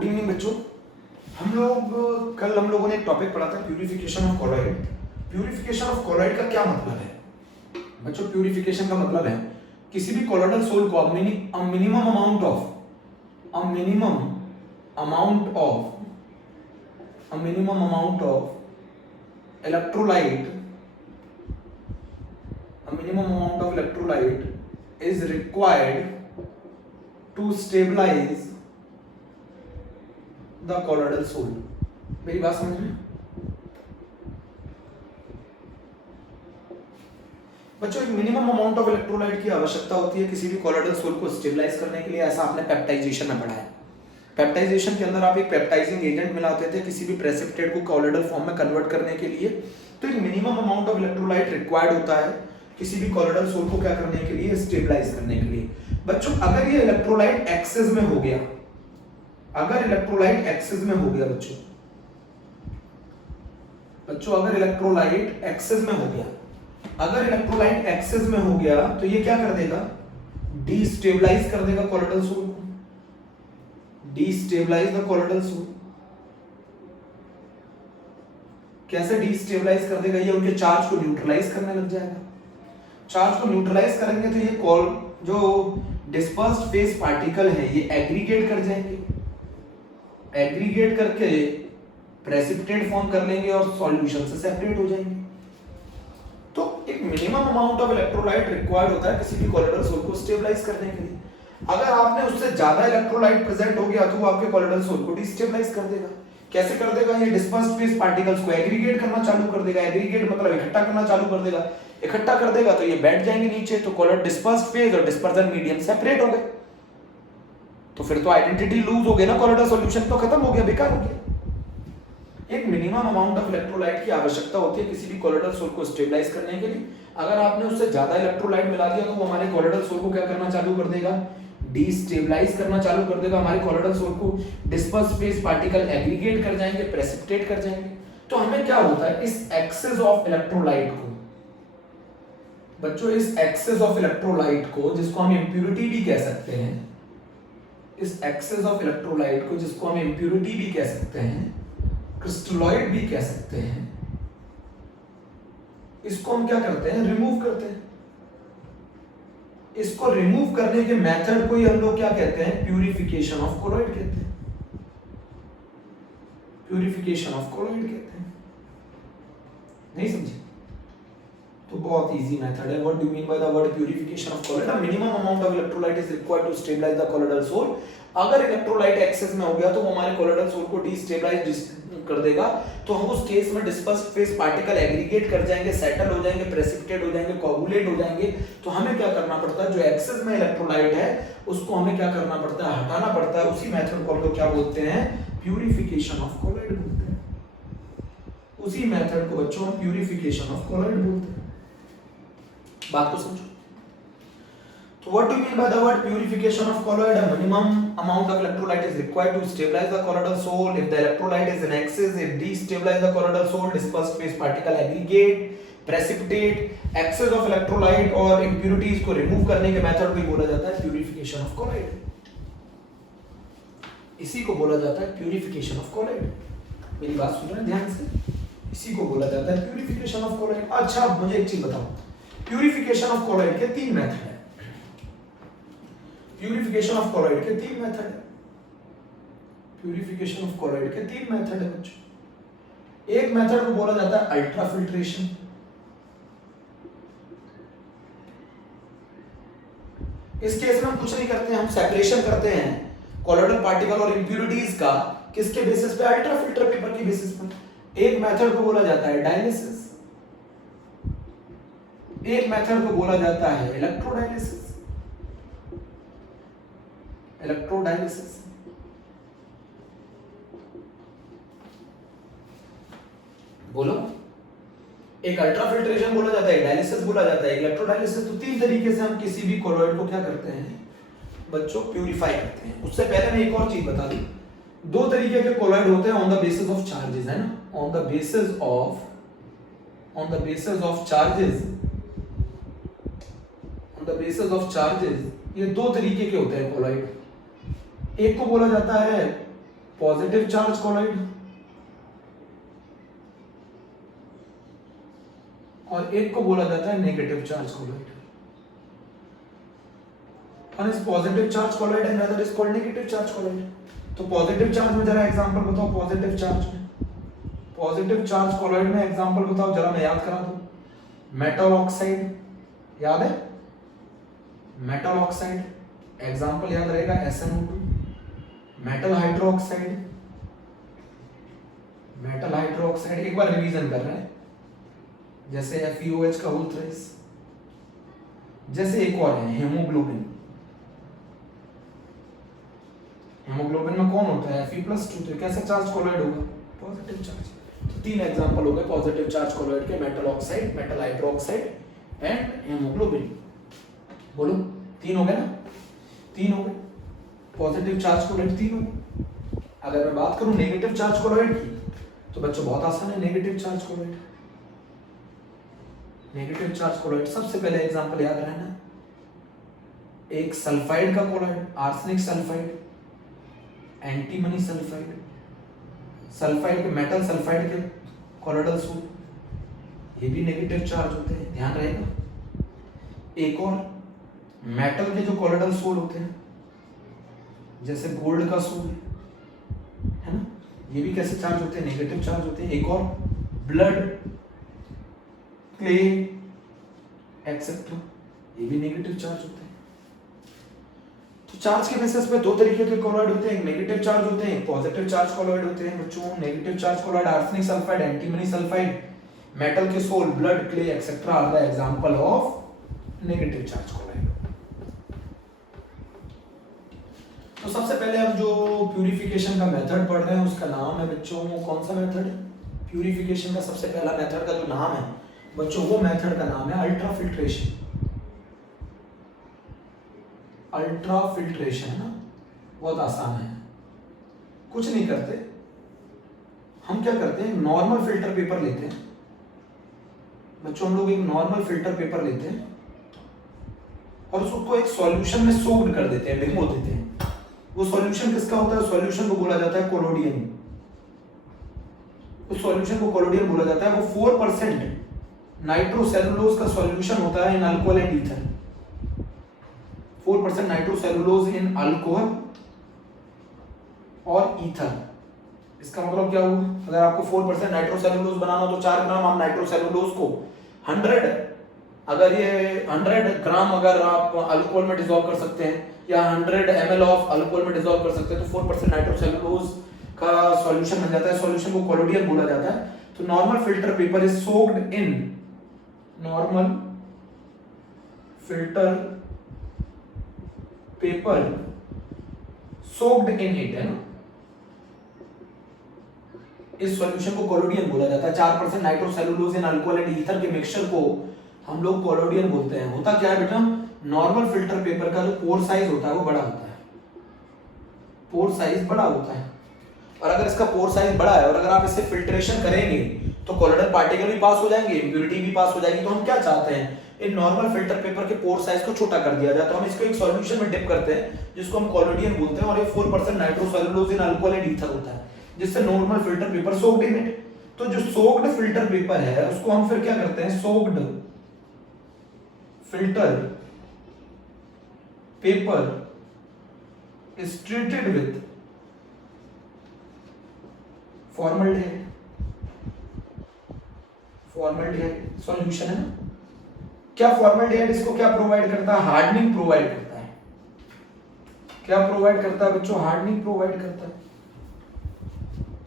Good evening बच्चों। कल हम लोगों ने एक टॉपिक पढ़ा था purification of colloid. Purification of colloid का क्या मतलब है बच्चों? प्यूरिफिकेशन का मतलब है किसी भी कोलॉइडल सोल को minimum amount of electrolyte is required to stabilize the colloidal soul। मेरी बात समझ में? बच्चों, एक मिनिमम अमाउंट ऑफ इलेक्ट्रोलाइट की आवश्यकता होती है किसी भी कोलॉइडल सोल को स्टेबलाइज करने के लिए। ऐसा आपने पेप्टाइजेशन में पढ़ा है। पेप्टाइजेशन के अंदर आप एक पेप्टाइजिंग एजेंट मिलाते थे किसी भी प्रेसिपिटेट को कोलॉइडल फॉर्म में कन्वर्ट करने के लिए। तो एक minimum amount of electrolyte required होता है किसी भी कोलॉइडल सोल को क्या करने के लिए, स्टेबलाइज करने के लिए। बच्चों, अगर ये इलेक्ट्रोलाइट एक्सेस में हो गया, अगर इलेक्ट्रोलाइट एक्सेस में हो गया अगर इलेक्ट्रोलाइट एक्सेस में हो गया तो ये क्या कर देगा? डिस्टेबलाइज कर देगा कोलॉइडल सोल को। Destabilise the colloidal sol. कैसे डिस्टेबलाइज कर देगा? ये उनके चार्ज को न्यूट्रलाइज करने लग जाएगा। चार्ज को न्यूट्रलाइज करेंगे तो ये जो डिस्पर्स्ड फेज पार्टिकल है ये एग्रीगेट कर जाएंगे। एग्रीगेट करके प्रेसिपिटेट फॉर्म कर लेंगे और सॉल्यूशन से सेपरेट हो जाएंगे। तो एक minimum amount of electrolyte required होता है किसी भी कोलॉइडल सोल को स्टेबलाइज करने के लिए। अगर आपने उससे ज्यादा इलेक्ट्रोलाइट प्रेजेंट हो गया तो वो आपके कोलॉइडल सोल को डिस्टेबलाइज कर देगा। कैसे कर देगा? ये डिस्पर्स्ड फेज पार्टिकल्स को एग्रीगेट करना चालू कर देगा। एग्रीगेट मतलब इकट्ठा करना चालू कर देगा। इकट्ठा कर देगा तो ये बैठ जाएंगे नीचे, तो कोलॉइड डिस्पर्स्ड फेज और डिस्पर्जन मीडियम सेपरेट हो गए। तो फिर तो आइडेंटिटी लूज हो गई ना, कोलॉइडल सॉल्यूशन तो खत्म हो गया, बेकार हो गया। एक मिनिमम अमाउंट ऑफ इलेक्ट्रोलाइट की आवश्यकता होती है किसी भी कोलॉइडल सोल को स्टेबलाइज करने के लिए। अगर आपने उससे ज्यादा इलेक्ट्रोलाइट मिला दिया तो वो हमारे कोलॉइडल सोल को क्या करना चालू कर देगा? डिस्टेबलाइज करना चालू कर देगा। हमारे कोलॉइडल सोल को डिस्पर्स्ड फेज पार्टिकल एग्रीगेट कर जाएंगे, प्रेसिपिटेट कर जाएंगे। तो हमें क्या होता है, इस एक्सेस ऑफ इलेक्ट्रोलाइट को बच्चों, इस एक्सेस ऑफ इलेक्ट्रोलाइट को जिसको हम इंप्योरिटी भी कह सकते हैं, इस एक्सेस ऑफ इलेक्ट्रोलाइट को जिसको हम इंप्योरिटी भी कह सकते हैं, क्रिस्टलॉइड भी कह सकते हैं, इसको हम क्या करते हैं? रिमूव करते हैं। इसको रिमूव करने के मेथड को ही हम लोग क्या कहते हैं? प्यूरिफिकेशन ऑफ कोलॉइड कहते हैं। प्यूरिफिकेशन ऑफ कोलॉइड कहते हैं। नहीं समझे? तो बहुत इजी मेथड है। What do you mean by the word purification of colloid? The minimum amount of electrolyte is required to stabilise the colloidal sol. अगर इलेक्ट्रोलाइट एक्सेस में हो गया तो वो हमारे कोलॉइडल सोल को डिस्टेबलाइज कर देगा। तो हम उस केस में डिस्पर्स्ड फेज पार्टिकल एग्रीगेट कर जाएंगे, सेटल हो जाएंगे, प्रेसिपिटेट हो जाएंगे, कोगुलेट हो जाएंगे। तो हमें क्या करना पड़ता है? जो एक्सेस में इलेक्ट्रोलाइट है उसको हमें क्या करना पड़ता है? हटाना पड़ता है। उसी मेथड को हम लोग क्या बोलते हैं? प्यूरिफिकेशन ऑफ कोलॉइड बोलते हैं। उसी मेथड को बच्चों हम प्यूरिफिकेशन ऑफ कोलॉइड बोलते हैं। बात को समझो। So what do you mean by the word purification of colloid? A minimum amount of electrolyte is required to stabilize the colloidal soul. If the electrolyte is in excess, it destabilizes the colloidal soul. Dispersed phase particle aggregate, precipitate. Excess of electrolyte और impurities को remove करने के method को बोला जाता है purification of colloid। इसी को बोला जाता है purification of colloid। मेरी बात सुन रहे हैं ध्यान से? इसी को बोला जाता है purification of colloid। अच्छा, मुझे एक चीज बताओ, प्यूरिफिकेशन ऑफ कोलॉइड के तीन मेथड है। प्यूरिफिकेशन ऑफ कोलॉइड के तीन मेथड है। प्यूरिफिकेशन ऑफ कोलॉइड के तीन मेथड है बच्चों। एक मेथड को बोला जाता है अल्ट्रा फिल्ट्रेशन। इस केस में हम कुछ नहीं करते हैं, हम सेपरेशन करते हैं कोलॉइडल पार्टिकल और इंप्यूरिटीज का। किसके बेसिस पे? अल्ट्रा फिल्टर पेपर के बेसिस पे। एक मेथड को बोला जाता है डायलिसिस, एक मेथड को बोला जाता है इलेक्ट्रोडायलिसिस। इलेक्ट्रोडायलिसिस बोलो। एक अल्ट्रा फिल्ट्रेशन बोला जाता है, डायलिसिस बोला जाता है, इलेक्ट्रोडायलिसिस। तो तीन तरीके से हम किसी भी कोलॉइड को क्या करते हैं बच्चों? प्यूरिफाई करते हैं। उससे पहले मैं एक और चीज बता दूं, दो तरीके के कोलॉइड होते हैं on the basis of charges, है ना? On the basis of charges, on the basis of charges, ये दो तरीके के होते हैं कोलॉइड। एक को बोला जाता है पॉजिटिव चार्ज कॉलॉइड और एक को बोला जाता है negative charge colloid. One is positive charge colloid and another is called negative charge colloid. तो पॉजिटिव चार्ज में जरा एग्जांपल बताओ, पॉजिटिव चार्ज में, पॉजिटिव चार्ज कॉलॉइड में एग्जांपल बताओ जरा, मैं याद करा दूं। मेटल ऑक्साइड याद है, मेटल ऑक्साइड एग्जांपल याद रहेगा SnO2। Metal hydroxide, metal hydroxide एक बार रिवीजन कर रहे हैं, जैसे FeOH का होल थ्राइस, जैसे एक और है हेमोग्लोबिन। हेमोग्लोबिन में कौन होता है Fe+2, तो कैसा चार्ज कॉलॉइड होगा, पॉजिटिव चार्ज। तो तीन एग्जांपल हो गए पॉजिटिव चार्ज कॉलॉइड के, metal oxide, metal hydroxide and haemoglobin. बोलो तीन हो गए ना, तीन हो गए पॉजिटिव चार्ज कॉलॉइड, तीन हो गए। अगर मैं बात करूं नेगेटिव चार्ज कॉलॉइड की, तो बच्चों बहुत आसान है negative charge colloid. Negative charge colloid सबसे पहले एग्जांपल याद रहना, एक सल्फाइड का colloid, arsenic sulphide, antimony sulphide, sulphide के मेटल सल्फाइड के कॉलॉइडल सूट, ये भी नेगेटिव चार्ज होते हैं, ध्यान रहेगा। एक और मेटल के जो कॉलॉइडल सोल होते हैं, जैसे गोल्ड का सोल है ना, ये भी कैसे चार्ज होते हैं, नेगेटिव चार्ज होते हैं। एक और ब्लड, क्ले एक्सेट्रा, ये भी नेगेटिव चार्ज होते हैं। तो चार्ज के बेसिस पे दो तरीके के कॉलॉइड होते हैं, एक नेगेटिव चार्ज होते हैं, पॉजिटिव चार्ज कॉलॉइड होते हैं बच्चों। Negative charge colloid arsenic sulphide, antimony sulphide, metal के sol, blood, clay etcetera are the example of negative charge colloid. तो सबसे पहले हम जो प्यूरिफिकेशन का मेथड पढ़ रहे हैं उसका नाम है बच्चों, कौन सा मेथड है प्यूरिफिकेशन का? सबसे पहला मेथड का जो नाम है बच्चों, वो मेथड का नाम है अल्ट्राफिल्ट्रेशन। अल्ट्राफिल्ट्रेशन है ना, बहुत आसान है, कुछ नहीं करते हम। क्या करते हैं, नॉर्मल फिल्टर पेपर लेते हैं बच्चों, हम लोग एक नॉर्मल फिल्टर पेपर लेते हैं और उसको एक सॉल्यूशन में सोक्ड कर देते हैं, भिगो देते हैं। वो सॉल्यूशन किसका होता है? सॉल्यूशन को बोला जाता है कोलोडियम। उस सॉल्यूशन को कोलोडियम बोला जाता है। वो 4% नाइट्रोसेलुलोज का सॉल्यूशन होता है in alcohol and ether. 4% nitrocellulose in alcohol और ईथर। इसका मतलब क्या हुआ? अगर आपको 4% नाइट्रोसेलुलोज बनाना हो तो 4 ग्राम आप नाइट्रोसेलुलोज को 100 अगर ये 100 ग्राम अगर आप अल्कोहल में डिसॉल्व कर सकते हैं या 100 ml ऑफ अल्कोहल में डिसॉल्व कर सकते हैं तो 4% नाइट्रोसेलुलोज का सॉल्यूशन बन जाता है। सॉल्यूशन को कोलोडियम बोला जाता है। तो normal filter paper is soaked in, normal filter paper soaked in it, है ना। इस सॉल्यूशन को कोलोडियम बोला जाता है। 4% nitrocellulose in alcohol and ether के मिक्सचर को हम लोग कोलोडियम बोलते हैं। होता क्या है बेटा, नॉर्मल फिल्टर पेपर का जो पोर साइज होता है वो बड़ा होता है, पोर साइज बड़ा होता है। और अगर इसका पोर साइज बड़ा है और अगर आप इसे फिल्ट्रेशन करेंगे तो कोलोइडल पार्टिकल भी पास हो जाएंगे, इम्प्यूरिटी भी पास हो जाएगी। तो हम क्या चाहते हैं, इन नॉर्मल फिल्टर पेपर के पोर साइज को छोटा कर दिया जाए। तो हम इसको एक सॉल्यूशन में डिप करते हैं जिसको हम कोलोडियम बोलते हैं और ये 4% nitrocellulose in alcohol and ether होता है, जिससे normal filter paper soaked in it. तो जो सोक्ड फिल्टर पेपर है उसको हम फिर क्या करते हैं, soaked filter paper is treated with formaldehyde। Formaldehyde solution है ना। क्या फॉर्मल्डिहाइड इसको क्या प्रोवाइड करता है? हार्डनिंग प्रोवाइड करता है। क्या प्रोवाइड करता है बच्चों? हार्डनिंग प्रोवाइड करता है।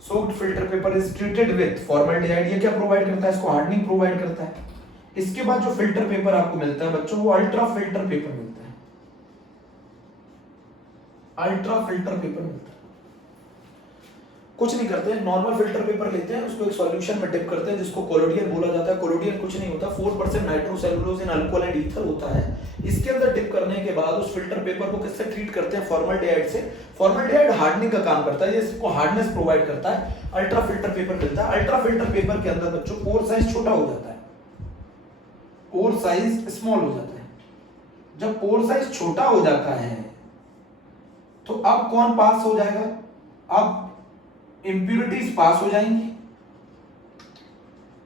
Soaked filter paper is treated with formaldehyde, ये क्या प्रोवाइड करता है? इसको हार्डनिंग प्रोवाइड करता है। इसके बाद जो फिल्टर पेपर आपको मिलता है बच्चों वो अल्ट्रा फिल्टर पेपर मिलता है। अल्ट्रा फिल्टर पेपर मिलता है। कुछ नहीं करते, नॉर्मल फिल्टर पेपर लेते हैं, उसको एक सॉल्यूशन में डिप करते हैं जिसको कोलोडियम बोला जाता है। कोलोडियम कुछ नहीं होता, 4% nitrocellulose in alcohol and ether होता है। इसके अंदर डिप करने के बाद उस फिल्टर पेपर को किससे ट्रीट करते हैं? फॉर्मल्डिहाइड से। फॉर्मल्डिहाइड हार्डनिंग का काम करता है, इसको हार्डनेस प्रोवाइड करता है। अल्ट्रा फिल्टर पेपर मिलता है। अल्ट्रा फिल्टर पेपर के अंदर बच्चों पोर साइज छोटा हो जाता है, पोर साइज स्मॉल हो जाता है। जब पोर साइज छोटा हो जाता है तो अब कौन पास हो जाएगा? अब इंप्यूरिटीज पास हो जाएंगी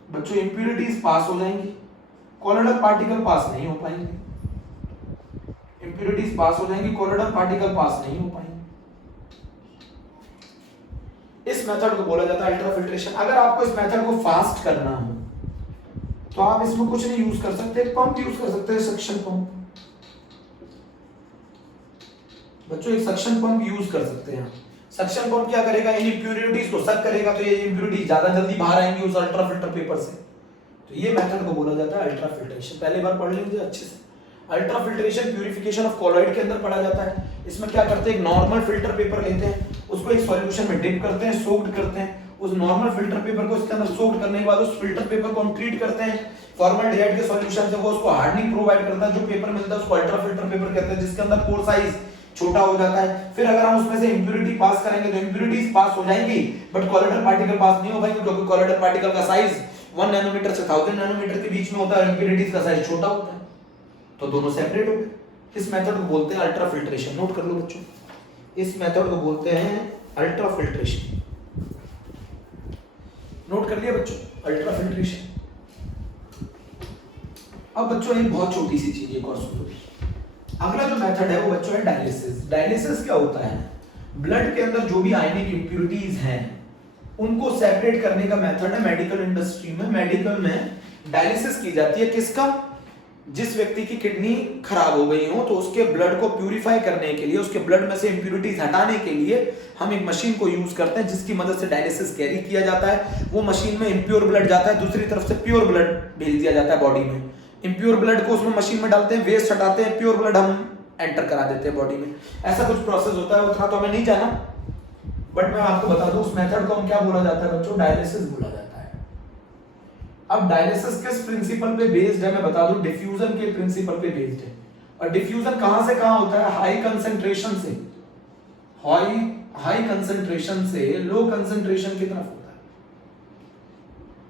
बच्चों, इंप्यूरिटीज पास हो जाएंगी, कोलोइडल पार्टिकल पास नहीं हो पाएंगे। इंप्यूरिटीज पास हो जाएंगी, कोलोइडल पार्टिकल पास नहीं हो पाएंगे। इस मेथड को बोला जाता है अल्ट्राफिल्ट्रेशन। अगर आपको इस मेथड को फास्ट करना हो तो आप इसमें कुछ नहीं यूज कर सकते, पंप यूज कर सकते हैं, सक्शन पंप। बच्चों एक सक्शन पंप यूज कर सकते हैं। सक्शन पंप क्या करेगा, इन इंप्यूरिटीज को सक करेगा तो ये इंप्यूरिटी ज्यादा जल्दी बाहर आएंगी उस अल्ट्राफिल्टर पेपर से। तो ये मेथड को बोला जाता है अल्ट्राफिल्ट्रेशन। पहले बार पढ़ लीजिए अच्छे से। अल्ट्राफिल्ट्रेशन प्यूरिफिकेशन ऑफ कॉलोइड के अंदर पढ़ा जाता है। इसमें क्या करते हैं, एक नॉर्मल फिल्टर पेपर लेते हैं, उसको एक सॉल्यूशन में डिप करते हैं, सोक्ड करते हैं। उस नॉर्मल फिल्टर पेपर को इसके अंदर सोक्ड करने के बाद उस फिल्टर पेपर को हम ट्रीट करते हैं फॉर्मल्डिहाइड के सॉल्यूशन से। वो उसको हार्डनिंग प्रोवाइड करता है। जो पेपर मिलता है उसको अल्ट्राफिल्टर पेपर कहते हैं, जिसके अंदर पोर साइज छोटा हो जाता है। फिर अगर हम उसमें से इंप्यूरिटी पास करेंगे तो इंप्यूरिटीज पास हो जाएंगी, बट कोलोइडल पार्टिकल पास नहीं हो पाएंगे, क्योंकि कोलोइडल पार्टिकल का साइज 1 नैनोमीटर से 1000 नैनोमीटर के बीच में होता है, इंप्यूरिटीज का साइज छोटा होता है, तो दोनों सेपरेट हो गए। इस मेथड को बोलते हैं अल्ट्राफिल्ट्रेशन। नोट कर लो बच्चों, इस मेथड को बोलते हैं अल्ट्राफिल्ट्रेशन। नोट कर लिया बच्चों, अल्ट्राफिल्ट्रेशन। अब बच्चों एक बहुत छोटी सी चीज एक और सुन लो। अगला जो मेथड है वो बच्चों है डायलिसिस। डायलिसिस क्या होता है, ब्लड के अंदर जो भी आयनिक इंप्यूरिटीज हैं उनको सेपरेट करने का मेथड है। मेडिकल इंडस्ट्री में, मेडिकल में डायलिसिस की जाती है। किसका, जिस व्यक्ति की किडनी खराब हो गई हो तो उसके ब्लड को प्यूरिफाई करने के लिए, उसके ब्लड में से इंप्यूरिटीज हटाने के लिए हम एक मशीन को यूज करते हैं, जिसकी मदद से डायलिसिस कैरी किया जाता है। वो मशीन में इंप्योर ब्लड जाता है, दूसरी तरफ से प्योर ब्लड भेज दिया जाता है बॉडी में। इंप्योर ब्लड को उसमें मशीन में डालते हैं, वेस्ट हटाते हैं, प्योर ब्लड हम एंटर करा देते हैं बॉडी में। ऐसा कुछ प्रोसेस होता है, उतना तो हमें नहीं जाना, बट मैं आपको बता दूं उस मेथड को हम क्या बोला जाता है बच्चों, डायलिसिस बोला जाता है। अब डायलिसिस किस प्रिंसिपल पे बेस्ड है मैं बता दूं, डिफ्यूजन के प्रिंसिपल पे बेस्ड है। और डिफ्यूजन कहां से कहां होता है, हाई कंसंट्रेशन से, हाई कंसंट्रेशन से लो कंसंट्रेशन की तरफ होता है।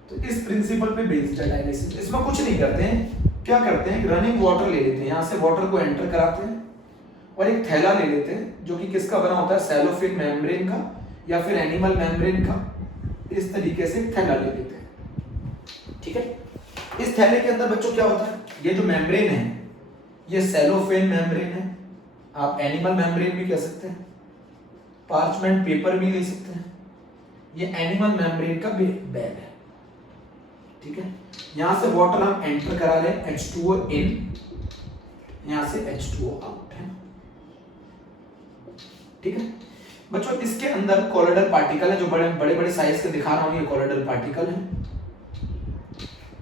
तो इस प्रिंसिपल पे बेस्ड है डायलिसिस। इसमें कुछ नहीं करते हैं, क्या करते हैं, रनिंग वाटर ले लेते हैं, यहां से वाटर को एंटर कराते हैं और एक थैला ले लेते हैं जो कि किसका बना होता है, सेलोफिन मेम्ब्रेन का या फिर एनिमल मेम्ब्रेन का। इस तरीके से थैला ले लेते हैं, ठीक है। इस थैले के अंदर बच्चों क्या होता है, ये जो मेम्ब्रेन है ये सेलोफिन मेम्ब्रेन है, आप एनिमल मेम्ब्रेन भी कह सकते हैं, पार्चमेंट पेपर भी ले सकते हैं। ये एनिमल मेम्ब्रेन का बैग है, ठीक है। यहां से वाटर हम एंटर करा रहे हैं, H2O इन, यहां से H2O आउट है, ठीक है बच्चों। इसके अंदर कोलोइडल पार्टिकल है, जो बड़े बड़े साइज के दिखा रहा हूं ये कोलोइडल पार्टिकल है,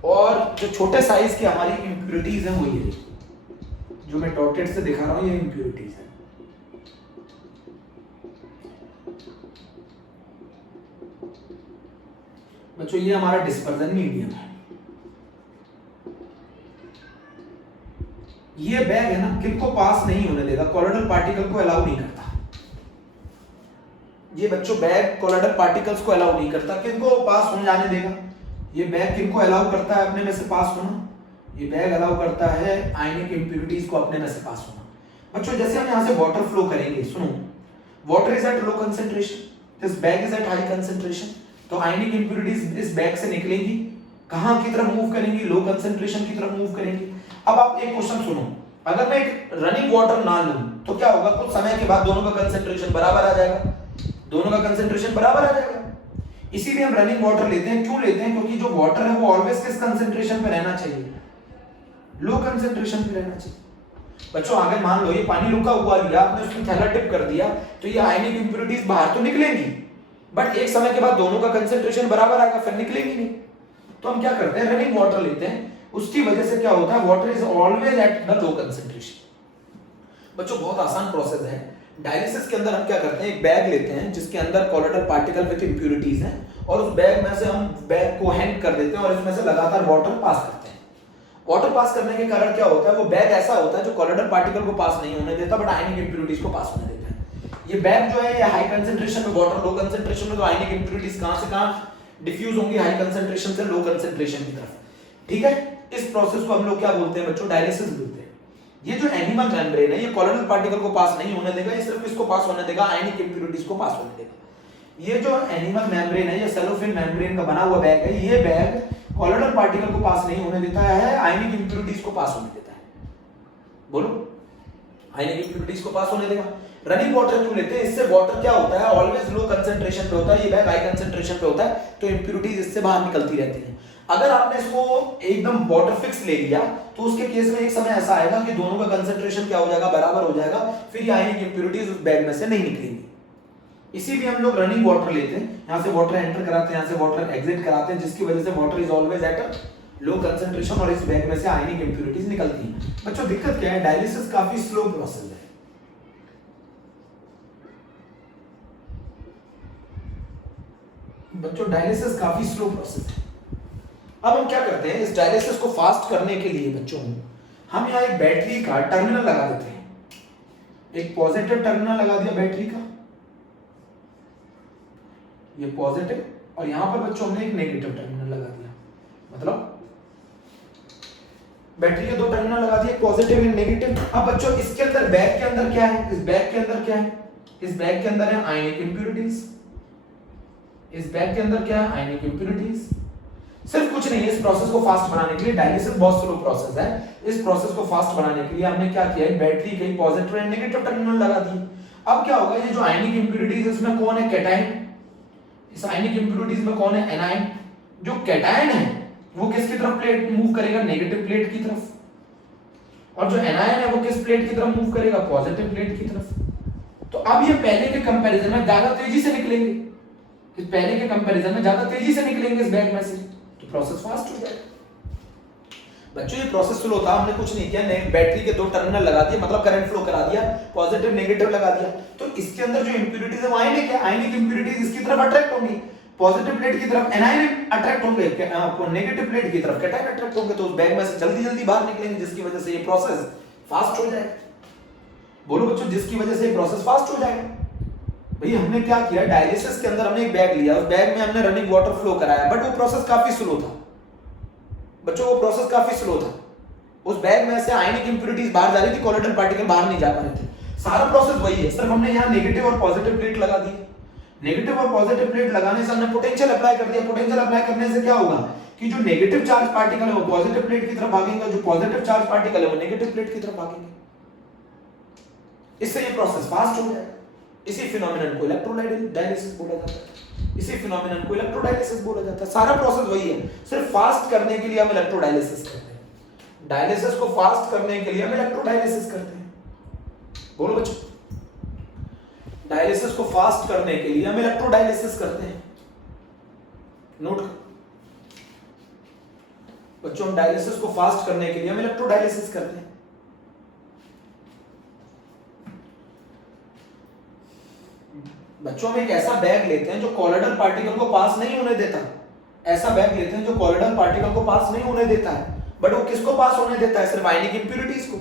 और जो छोटे साइज की हमारी इंप्यूरिटीज हैं वो ये जो मैं डॉटेड से दिखा रहा हूं ये इंप्यूरिटीज है। बच्चों ये हमारा डिस्पर्जन मीडियम है। ये बैग है ना, किनको पास नहीं होने देगा, कोलोइडल पार्टिकल को अलाउ नहीं करता। ये बच्चों बैग कोलोइडल पार्टिकल्स को अलाउ नहीं करता, किनको पास होने जाने देगा। ये बैग किनको अलाउ करता है अपने में से पास होना, ये बैग अलाउ करता है आयनिक इंप्यूरिटीज को अपने में से पास होना। बच्चों जैसे हम यहां से वाटर फ्लो करेंगे, सुनो, water is at low concentration, this bag is at high concentration, तो आयनिक इंप्यूरिटीज इस बैग से निकलेंगी, कहां की तरफ मूव करेंगी, लो कंसंट्रेशन की तरफ मूव करेंगी। अब आप एक क्वेश्चन सुनो, अगर मैं एक रनिंग वाटर ना लूं तो क्या होगा, कुछ समय के बाद दोनों का कंसंट्रेशन बराबर आ जाएगा, दोनों का कंसंट्रेशन बराबर आ जाएगा। इसीलिए हम रनिंग वाटर लेते हैं। क्यों लेते हैं, क्योंकि जो वाटर है वो ऑलवेज किस कंसंट्रेशन पे रहना चाहिए, लो कंसंट्रेशन पे रहना चाहिए। बच्चों अगर मान लो ये पानी रुका हुआ लिया आपने, उसमें थैला टिप कर दिया, तो ये आयनिक इंप्यूरिटीज बाहर तो निकलेंगी, बट एक समय के बाद दोनों का कंसंट्रेशन बराबर आएगा, फिर निकलेंगी नहीं। तो हम क्या करते हैं, रनिंग वाटर लेते हैं, उसकी वजह से क्या होता है, water is always at the low concentration. बच्चों बहुत आसान प्रोसेस है। डायलिसिस के अंदर हम क्या करते हैं, एक बैग लेते हैं जिसके अंदर कोलोइडल पार्टिकल विद इंप्यूरिटीज हैं, और उस बैग में से हम बैग को हैंग कर देते हैं और इसमें से लगातार वाटर पास करते हैं। वाटर पास करने के कारण क्या होता है, वो बैग ऐसा होता है जो कोलोइडल पार्टिकल को पास नहीं होने देता, बट आयनिक इंप्यूरिटीज को पास होने देता है। ये बैग जो है ये हाई कंसंट्रेशन में वाटर, लो कंसंट्रेशन में तो आयनिक इंप्यूरिटीज कहां से कहां डिफ्यूज होंगी, हाई कंसंट्रेशन से लो कंसंट्रेशन की तरफ, ठीक है। इस प्रोसेस को हम लोग क्या बोलते हैं बच्चों, डायलिसिस बोलते हैं। ये जो एनिमल मेम्ब्रेन है ये कोलोइडल पार्टिकल को पास नहीं होने देगा, ये सिर्फ इसको पास होने देगा, आयनिक इंप्यूरिटीज को पास होने देगा। ये जो एनिमल मेम्ब्रेन है, ये सेलोफिल मेम्ब्रेन का बना हुआ बैग है, ये बैग कॉलोइडल पार्टिकल को पास नहीं होने देता है, आयनिक इंप्योरिटीज को पास होने देता है। बोलो, आयनिक इंप्योरिटीज को पास होने देगा। रनिंग वाटर क्यों लेते हैं? इससे वाटर क्या होता है, ऑलवेज लो कंसंट्रेशन पे होता है, ये बैग हाई कंसंट्रेशन पे होता है, तो इंप्योरिटीज इससे बाहर निकलती रहती है। अगर आपने इसको एकदम वाटर फिक्स ले लिया तो उसके केस में एक समय ऐसा आएगा कि दोनों का कंसंट्रेशन क्या हो जाएगा, बराबर हो जाएगा, फिर ये आयनिक इंप्योरिटीज उस बैग में से नहीं निकलेंगी। इसीलिए हम लोग रनिंग वाटर लेते हैं, यहाँ से वाटर एंटर कराते हैं, यहाँ से वाटर एग्जिट कराते हैं, जिसकी वजह से water is always at a low concentration और इस बैग में से आयनिक इंप्योरिटीज निकलती हैं। बच्चों दिक्कत क्या है, डायलिसिस काफी स्लो प्रोसेस है। बच्चों डायलिसिस काफी स्लो प्रोसेस है। अब हम क्या करते हैं, इस डायलिसिस को फास्ट करने के लिए बच्चों हम यहाँ एक बैटरी का टर्मिनल लगा देते हैं, एक पॉजिटिव टर्मिनल लगा दिया बैटरी का, ये पॉजिटिव, और यहां पर बच्चों हमने एक नेगेटिव टर्मिनल लगा दिया, मतलब बैटरी के दो टर्मिनल लगा दिए, पॉजिटिव एंड नेगेटिव। अब बच्चों इसके अंदर, बैग के अंदर क्या है, इस बैग के अंदर क्या है, इस बैग के अंदर है आयनिक इंप्योरिटीज, इस बैग के अंदर क्या है, आयनिक इंप्योरिटीज। सिर्फ कुछ नहीं है, इस प्रोसेस को फास्ट बनाने के लिए, डायलिसिस बहुत स्लो प्रोसेस है, इस प्रोसेस को फास्ट बनाने के लिए हमने क्या किया, बैटरी के पॉजिटिव एंड नेगेटिव टर्मिनल लगा दिए। अब क्या होगा, ये जो आयनिक इंप्योरिटीज इसमें कौन है, कैटायन, इस आयनिक इंप्योरिटीज में कौन है, एनायन। जो कैटायन है वो किसकी तरफ प्लेट मूव करेगा, नेगेटिव प्लेट की तरफ, और जो एनायन है वो किस प्लेट की तरफ मूव करेगा, पॉजिटिव प्लेट की तरफ। तो अब ये पहले के कंपैरिजन में ज्यादा तेजी से निकलेंगे, इस पहले के कंपैरिजन में ज्यादा तेजी से निकलेंगे इस बैग में से, तो प्रोसेस फास्ट हो जाएगा। बच्चों ये प्रोसेस स्लो था, हमने कुछ नहीं किया, बैटरी के दो टर्मिनल लगा दिए, मतलब करंट फ्लो करा दिया, पॉजिटिव नेगेटिव लगा दिया, तो इसके अंदर जो इंप्योरिटीज है वो आयनिक है, आयनिक इंप्योरिटीज इसकी तरफ अट्रैक्ट होंगी, पॉजिटिव प्लेट की तरफ एनायन अट्रैक्ट होंगे, नेगेटिव प्लेट की तरफ कैटायन अट्रैक्ट होंगे, तो उस बैग में से जल्दी जल्दी बाहर निकलेंगे, जिसकी वजह से ये प्रोसेस फास्ट हो जाएगा। बोलो बच्चों, जिसकी वजह से ये प्रोसेस फास्ट हो जाएगा। भाई हमने क्या किया, डायलिसिस के अंदर हमने एक बैग लिया, उस बैग में हमने रनिंग वाटर फ्लो कराया, बट वो प्रोसेस काफी स्लो था बच्चों, वो प्रोसेस काफी स्लो था। उस बैग में से आयनिक इंप्योरिटीज बाहर जा रही थी, कॉलोइडल पार्टिकल बाहर नहीं जा पा रहे थे। सारा प्रोसेस वही है, सिर्फ हमने यहाँ नेगेटिव और पॉजिटिव प्लेट लगा दी। नेगेटिव और पॉजिटिव प्लेट लगाने से हमने पोटेंशियल अप्लाई कर दिया। पोटेंशियल अप्लाई करने से क्या होगा कि जो नेगेटिव चार्ज पार्टिकल है वो पॉजिटिव प्लेट की तरफ भागेंगे, जो पॉजिटिव चार्ज पार्टिकल है वो नेगेटिव प्लेट की तरफ भागेंगे। इससे ये प्रोसेस फास्ट हो जाएगा। इसी फिनोमेनन को इलेक्ट्रोडायलिसिस बोला जाता है। इसी फिनोमेनन को इलेक्ट्रोडायलिसिस बोला जाता है। सारा प्रोसेस वही है, सिर्फ फास्ट करने के लिए हम इलेक्ट्रोडायलिसिस करते हैं। डायलिसिस को फास्ट करने के लिए हम इलेक्ट्रोडायलिसिस करते हैं। बोलो बच्चों, डायलिसिस को फास्ट करने के लिए हम इलेक्ट्रोडायलिसिस करते हैं। नोट करो बच्चों, हम डायलिसिस को फास्ट करने के लिए हम इलेक्ट्रोडायलिसिस करते हैं। बच्चों हम एक ऐसा बैग लेते हैं जो कॉलोइडल पार्टिकल को पास नहीं होने देता। ऐसा बैग लेते हैं जो कॉलोइडल पार्टिकल को पास नहीं होने देता है, बट वो किसको पास होने देता है, सिर्फ आयनिक इंप्योरिटीज को।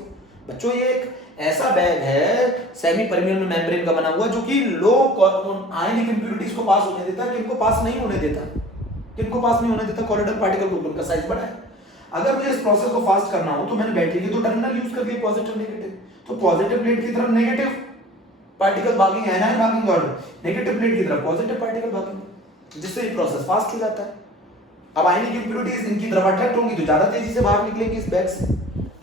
बच्चों ये एक ऐसा बैग है सेमी परमिएबल मेम्ब्रेन का बना हुआ, जो कि लो आयनिक इंप्योरिटीज को पास होने देता है। किनको पास नहीं होने देता, किनको पास नहीं होने देता, कॉलोइडल पार्टिकल को। उनका साइज बड़ा है। अगर मुझे इस प्रोसेस को फास्ट करना हो तो मैंने बैटरी के दो टर्मिनल यूज कर दिए, पॉजिटिव नेगेटिव। तो पॉजिटिव प्लेट की तरफ नेगेटिव पार्टिकल भागेंगे, एनायन भागेंगे, और नेगेटिव प्लेट की तरफ पॉजिटिव पार्टिकल भागेंगे, जिससे ये प्रोसेस फास्ट हो जाता है। अब आयनिक इंप्योरिटीज इनकी तरफ अट्रैक्ट होंगी तो ज्यादा तेजी से बाहर निकलेंगी इस बैग से।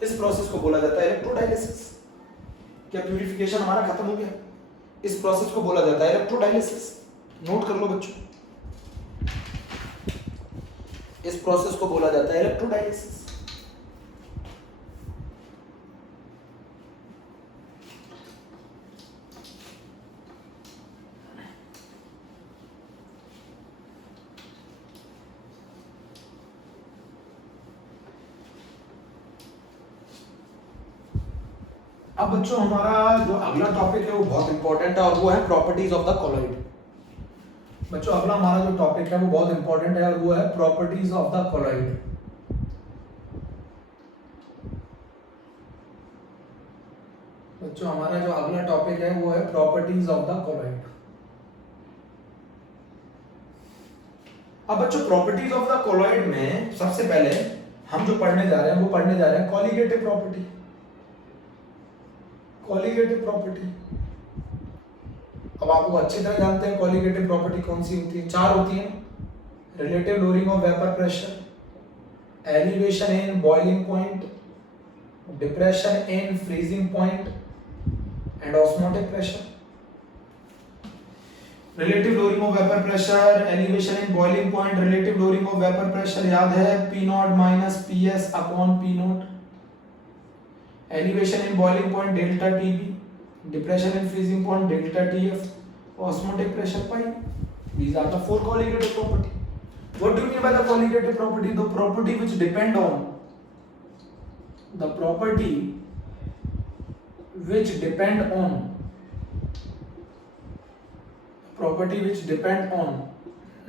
इस प्रोसेस को बोला जाता है इलेक्ट्रोडायलिसिस। क्या प्यूरिफिकेशन हमारा खत्म हो गया? इस प्रोसेस को बोला जाता है इलेक्ट्रोडायलिसिस। नोट कर लो बच्चों, इस प्रोसेस को बोला जाता है इलेक्ट्रोडायलिसिस। अब बच्चों हमारा जो अगला टॉपिक है वो बहुत इंपॉर्टेंट है, और वो है प्रॉपर्टीज ऑफ द कॉलोइड। बच्चों अगला हमारा जो टॉपिक है वो बहुत इंपॉर्टेंट है, और वो है प्रॉपर्टीज ऑफ द कॉलोइड। बच्चों हमारा जो अगला टॉपिक है वो है प्रॉपर्टीज ऑफ द कॉलोइड। अब बच्चों प्रॉपर्टीज ऑफ द कॉलोइड में सबसे पहले हम जो पढ़ने जा रहे हैं वो पढ़ने जा रहे हैं कॉलिगेटिव प्रॉपर्टी। Colligative property. अब आप वो अच्छी तरह जानते हैं कोलिगेटिव प्रॉपर्टी कौन सी होती है, 4 होती है। Relative lowering of vapour pressure, elevation in boiling point, depression in freezing point and osmotic pressure. Relative lowering of vapour pressure, elevation in boiling point, relative lowering of vapour pressure याद है P not minus PS upon P not, elevation in boiling point delta TB, depression in freezing point delta TF, osmotic pressure pi. These are the 4 colligative property. What do you mean by the colligative property? The property which depend on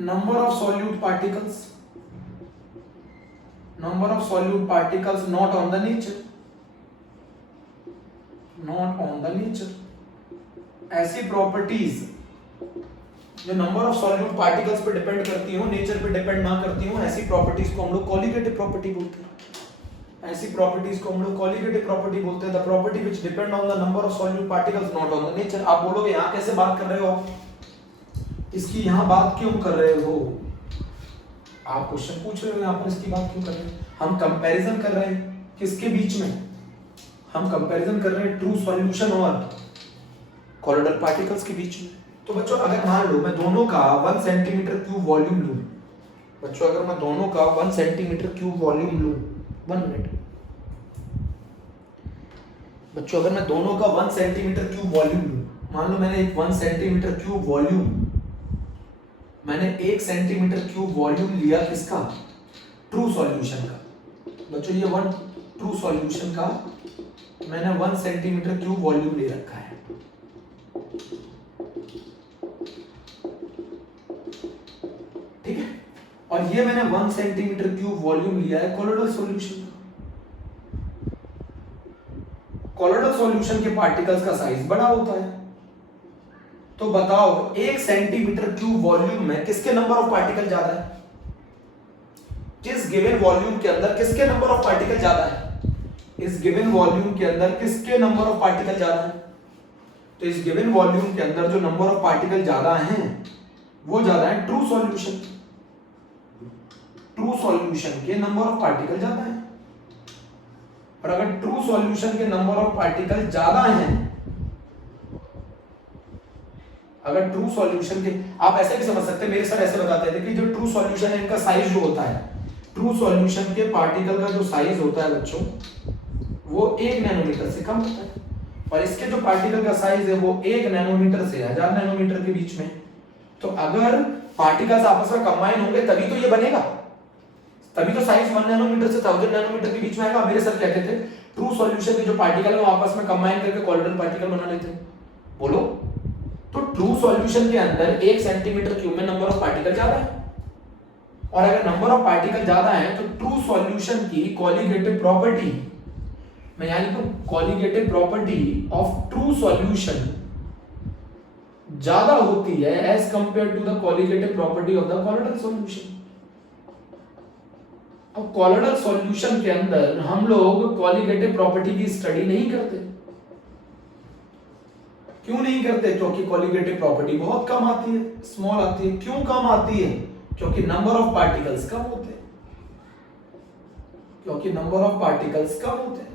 number of solute particles, not on the nature. ऐसी properties जो number of solute particles पे depend करती हो, nature पे depend ना करती हो, ऐसी प्रॉपर्टीज को हम लोग कॉलिगेटिव प्रॉपर्टी बोलते हैं। The property which depend on the number of solute particles not on the nature. आप बोलोगे यहाँ कैसे बात कर रहे हो आप, इसकी यहाँ बात क्यों कर रहे हो, आप क्वेश्चन पूछ रहे हो यहाँ पर इसकी बात क्यों कर रहे हैं। हम कंपैरिजन कर रहे हैं किसके बीच में, हम कंपैरिजन कर रहे हैं ट्रू सॉल्यूशन और कॉलोइडल पार्टिकल्स के बीच में। तो बच्चों अगर मान लो मैं दोनों का 1 सेंटीमीटर क्यूब वॉल्यूम लूं, बच्चों अगर मैं दोनों का 1 सेंटीमीटर क्यूब वॉल्यूम लूं, 1 मिनट बच्चों, अगर मैं दोनों का 1 सेंटीमीटर क्यूब वॉल्यूम लूं, मान लो मैंने एक 1 सेंटीमीटर क्यूब वॉल्यूम, मैंने 1 सेंटीमीटर क्यूब वॉल्यूम लिया किसका, ट्रू सॉल्यूशन का। बच्चों ये 1 ट्रू सॉल्यूशन का मैंने 1 सेंटीमीटर क्यूब वॉल्यूम ले रखा है। ठीक है, और ये मैंने 1 सेंटीमीटर क्यूब वॉल्यूम लिया है कॉलोइडल सॉल्यूशन का। कॉलोइडल सॉल्यूशन के पार्टिकल्स का साइज बड़ा होता है, तो बताओ 1 सेंटीमीटर क्यूब वॉल्यूम में किसके नंबर ऑफ पार्टिकल ज्यादा है, जिस गिवन वॉल्यूम के अंदर किसके नंबर ऑफ पार्टिकल ज्यादा है, इस गिवन वॉल्यूम के अंदर किसके नंबर ऑफ पार्टिकल ज्यादा है। तो इस गिवन वॉल्यूम के अंदर जो नंबर ऑफ पार्टिकल ज्यादा हैं वो ज्यादा है ट्रू सॉल्यूशन के नंबर ऑफ पार्टिकल ज्यादा है। और अगर ट्रू सॉल्यूशन के नंबर ऑफ पार्टिकल ज्यादा हैं, अगर ट्रू सॉल्यूशन के, आप ऐसे भी समझ सकते हैं, मेरे सर ऐसे बताते थे कि जो ट्रू सॉल्यूशन है इनका साइज जो होता है, ट्रू सॉल्यूशन के पार्टिकल का जो साइज होता है बच्चों वो 1 नैनोमीटर से कम होता है, और इसके जो पार्टिकल का साइज है वो 1 नैनोमीटर से 1000 नैनोमीटर के बीच में। तो अगर पार्टिकल्स आपस में कंबाइन होंगे तभी तो ये बनेगा, तभी तो साइज 1 नैनोमीटर से 1000 नैनोमीटर के बीच में आएगा। मेरे सर कहते थे ट्रू सॉल्यूशन के जो पार्टिकल है आपस में कंबाइन करके कॉलोइडल पार्टिकल बना लेते हैं। बोलो, तो ट्रू सॉल्यूशन के अंदर 1 सेंटीमीटर क्यूब में नंबर ऑफ पार्टिकल ज्यादा है, और अगर नंबर ऑफ पार्टिकल ज्यादा है तो ट्रू सॉल्यूशन की कॉलिगेटिव प्रॉपर्टी, मैं यहां लिखूं colligative property of true solution ज्यादा होती है as compare to the colligative property of the colloidal solution. अब कॉलोइडल सॉल्यूशन के अंदर हम लोग कॉलिगेटिव प्रॉपर्टी की स्टडी नहीं करते। क्यों नहीं करते? क्योंकि कॉलिगेटिव प्रॉपर्टी बहुत कम आती है, स्मॉल आती है। क्यों कम आती है? क्योंकि नंबर ऑफ पार्टिकल्स कम होते हैं,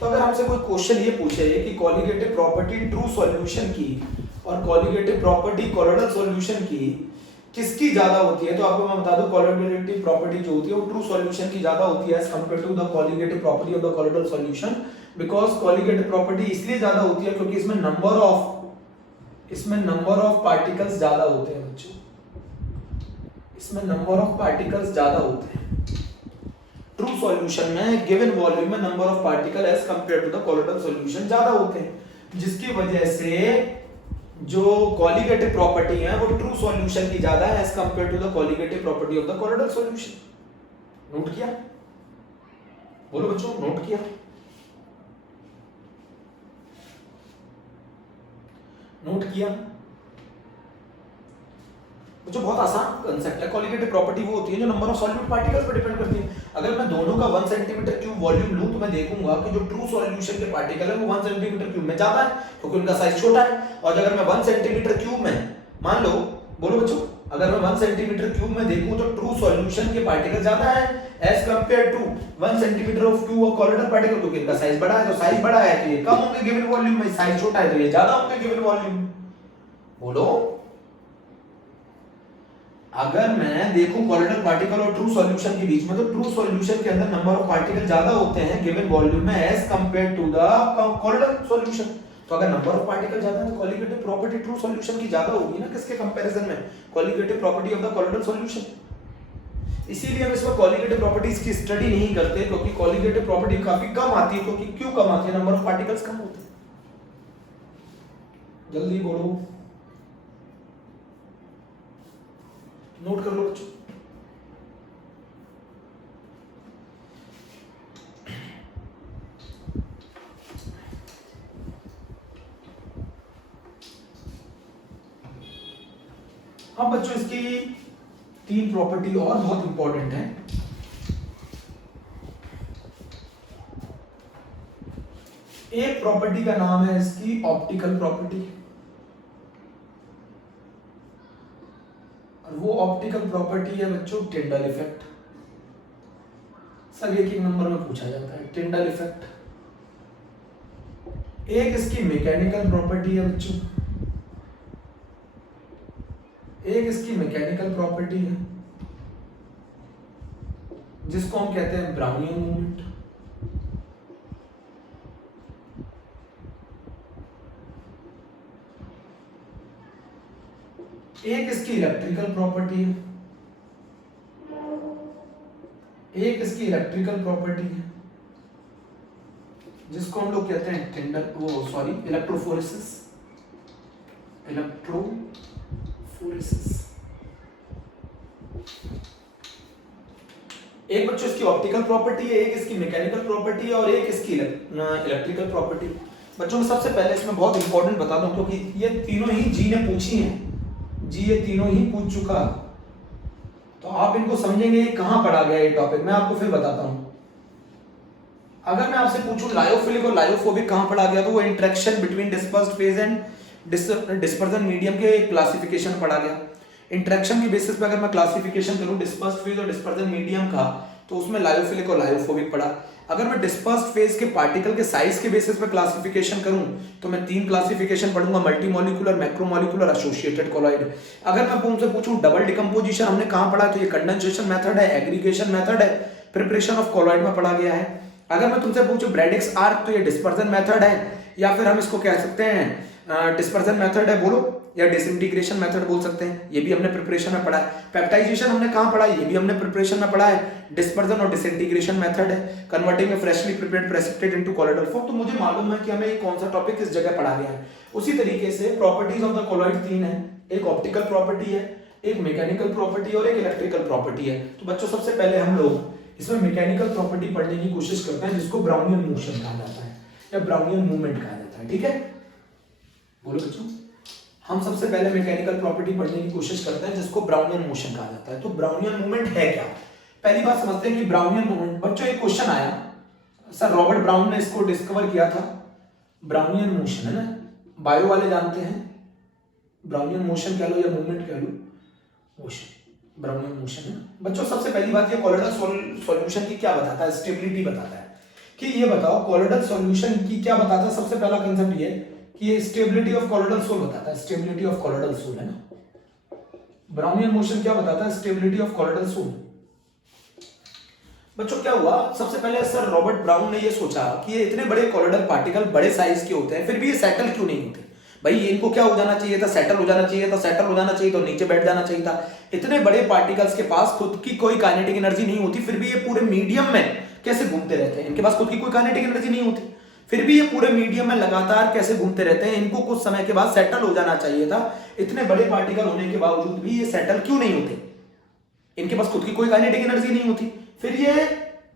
तो अगर हमसे कोई क्वेश्चन ये पूछे कि कॉलिगेटिव प्रॉपर्टी ट्रू सॉल्यूशन की और कॉलिगेटिव प्रॉपर्टी कॉलोइडल सॉल्यूशन की किसकी ज्यादा होती है, तो आपको मैं बता दूं कॉलिगेटिव प्रॉपर्टी जो होती है वो ट्रू सॉल्यूशन की ज्यादा होती है as compare to the colligative property of the colloidal solution. Because colligative property इसलिए ज्यादा होती है क्योंकि इसमें नंबर ऑफ पार्टिकल्स ज्यादा होते हैं बच्चों, इसमें नंबर ऑफ पार्टिकल्स ज्यादा होते हैं। ट्रू सॉल्यूशन में गिवन वॉल्यूम में number of particle as compare to the colloidal solution ज्यादा होते हैं, जिसकी वजह से जो कॉलिगेटिव प्रॉपर्टी है वो ट्रू सॉल्यूशन की ज्यादा है as compare to the colligative property of the colloidal solution. Note किया? बोलो बच्चों, नोट किया? जो बहुत आसान कंसेप्ट है। कॉलिगेटिव प्रॉपर्टी वो होती है जो नंबर ऑफ सॉल्यूट पार्टिकल्स पर डिपेंड करती है। अगर मैं दोनों का 1 सेंटीमीटर क्यूब वॉल्यूम लूं तो मैं देखूंगा कि जो ट्रू सॉल्यूशन के पार्टिकल है वो 1 सेंटीमीटर क्यूब में ज्यादा है क्योंकि उनका साइज छोटा है। और अगर मैं 1 सेंटीमीटर क्यूब में मान लो, बोलो बच्चों, अगर मैं 1 सेंटीमीटर क्यूब में देखूं तो ट्रू सॉल्यूशन के पार्टिकल ज्यादा है as compare to 1 centimetre of cube of colloidal particle, क्योंकि इनका साइज बड़ा है। तो साइज बड़ा है तो ये कम होंगे गिवन वॉल्यूम में, साइज छोटा है तो ये ज्यादा होंगे गिवन वॉल्यूम। बोलो, अगर मैं देखूं कॉलिडल पार्टिकल और ट्रू सॉल्यूशन के बीच में, तो ट्रू सॉल्यूशन के अंदर नंबर ऑफ पार्टिकल ज्यादा होते हैं गिवन वॉल्यूम में as compare to the colloidal solution. तो अगर नंबर ऑफ पार्टिकल ज्यादा है तो कॉलिगेटिव प्रॉपर्टी ट्रू सॉल्यूशन की ज्यादा होगी ना, किसके कंपैरिजन में, colligative property of the colloidal solution. इसीलिए हम इसमें कॉलिगेटिव प्रॉपर्टीज की स्टडी नहीं करते क्योंकि कॉलिगेटिव प्रॉपर्टी काफी कम आती है। क्योंकि क्यों कम आती है? नंबर ऑफ पार्टिकल्स कम होते हैं। जल्दी बोलो, नोट कर लो बच्चों। अब बच्चों इसकी 3 प्रॉपर्टी और बहुत इंपॉर्टेंट है। एक प्रॉपर्टी का नाम है इसकी ऑप्टिकल प्रॉपर्टी, और वो ऑप्टिकल प्रॉपर्टी है बच्चों टिंडल इफेक्ट। सब एक नंबर में पूछा जाता है, टिंडल इफेक्ट। एक इसकी मैकेनिकल प्रॉपर्टी है बच्चों, एक इसकी मैकेनिकल प्रॉपर्टी है जिसको हम कहते हैं ब्राउनियन मूवमेंट। एक इसकी इलेक्ट्रिकल प्रॉपर्टी है, एक इसकी इलेक्ट्रिकल प्रॉपर्टी है जिसको हम लोग कहते हैं इलेक्ट्रोफोरेसिस। एक बच्चों इसकी ऑप्टिकल प्रॉपर्टी है, एक इसकी मैकेनिकल प्रॉपर्टी है और एक इसकी इलेक्ट्रिकल प्रॉपर्टी। बच्चों सबसे पहले इसमें बहुत इंपॉर्टेंट बता दूं क्योंकि ये तीनों ही जी ने पूछी हैं, जी ये तीनों ही पूछ चुका, तो आप इनको समझेंगे कहां पढ़ा गया ये टॉपिक। मैं आपको फिर बताता हूं। अगर मैं आपसे पूछूं लायोफिलिक और लायोफोबिक कहां पढ़ा गया, तो वो interaction between dispersed phase and dispersion medium के क्लासिफिकेशन पढ़ा गया। इंटरेक्शन की बेसिस पे अगर मैं क्लासिफिकेशन करूं डिस्पर्स्ड फेज और डिस्पर्जन मीडियम का, तो उसमें लायोफिलिक और लायोफोबिक पढ़ा। अगर मैं डिस्पर्स्ड फेज के पार्टिकल के साइज के बेसिस पे क्लासिफिकेशन करूं तो मैं 3 क्लासिफिकेशन पढ़ूंगा, मल्टीमोलिकुलर, मैक्रोमोलिकुलर, एसोसिएटेड कोलॉइड। अगर मैं तुमसे पूछूं डबल डिकम्पोजिशन हमने कहां पढ़ा, तो ये कंडेंसेशन मेथड है, एग्रीगेशन मेथड है, प्रिपरेशन ऑफ कोलॉइड में पढ़ा गया है। अगर मैं तुमसे पूछूं ब्रैडिक्स आर्क, तो ये डिस्पर्जन मेथड है या फिर हम इसको कह सकते हैं डिस्पर्जन मेथड है बोलो, या डिसइंटीग्रेशन मेथड बोल सकते हैं, ये भी हमने प्रिपरेशन में पढ़ा है। पेप्टाइजेशन हमने कहां पढ़ा, ये भी हमने प्रिपरेशन में पढ़ा है। डिस्पर्जन और डिसइंटीग्रेशन मेथड है, converting a freshly prepared precipitate into colloidal form. तो मुझे मालूम है कि हमें कौन सा टॉपिक किस जगह पढ़ा गया है। उसी तरीके से प्रॉपर्टीज ऑफ द कॉलॉइड 3 है, एक ऑप्टिकल प्रॉपर्टी है, एक मैकेनिकल प्रॉपर्टी और एक इलेक्ट्रिकल प्रॉपर्टी है। तो बच्चों सबसे पहले हम लोग इसमें मैकेनिकल प्रॉपर्टी पढ़ने की कोशिश करते हैं जिसको ब्राउनियन मोशन कहा जाता है या ब्राउनियन मूवमेंट कहा जाता है। ठीक है, बोलो बच्चों। हम सबसे पहले मैकेनिकल प्रॉपर्टी पढ़ने की कोशिश करते हैं जिसको ब्राउनियन मोशन कहा जाता है। तो ब्राउनियन मूवमेंट है क्या? पहली बात समझते हैं कि ब्राउनियन मूवमेंट, बच्चों एक क्वेश्चन आया, सर रॉबर्ट ब्राउन ने इसको डिस्कवर किया था, ब्राउनियन मोशन है ना, बायो वाले जानते हैं, ब्राउनियन मोशन कह लो या मूवमेंट कह लो, मोशन, ब्राउनियन मोशन है ना। बच्चों सबसे पहली बात ये कॉलॉइडल सॉल्यूशन की क्या बताता है, स्टेबिलिटी बताता है। कि ये बताओ कॉलॉइडल सॉल्यूशन की क्या बताता है? सबसे पहला कंसेप्ट ये कि ये स्टेबिलिटी ऑफ कॉलॉइडल सोल बताता है, स्टेबिलिटी ऑफ कॉलॉइडल सोल है ना। ब्राउनियन मोशन क्या बताता है? Stability of colloidal sol. बच्चों क्या हुआ, सबसे पहले सर रॉबर्ट ब्राउन ने ये सोचा कि ये इतने बड़े कॉलॉइडल पार्टिकल बड़े साइज के होते हैं, फिर भी ये सेटल क्यों नहीं होते? भाई इनको क्या हो जाना चाहिए था, सेटल हो जाना चाहिए था, सेटल हो जाना चाहिए तो नीचे बैठ जाना चाहिए था। इतने बड़े पार्टिकल्स के पास खुद की कोई काइनेटिक एनर्जी नहीं होती, फिर भी ये पूरे मीडियम में कैसे घूमते रहते हैं? इनके पास खुद की कोई काइनेटिक एनर्जी नहीं होती, फिर भी ये पूरे मीडियम में लगातार कैसे घूमते रहते हैं? इनको कुछ समय के बाद सेटल हो जाना चाहिए था। इतने बड़े पार्टिकल होने के बावजूद भी ये सेटल क्यों नहीं होते? इनके पास खुद की कोई काइनेटिक एनर्जी नहीं होती, फिर ये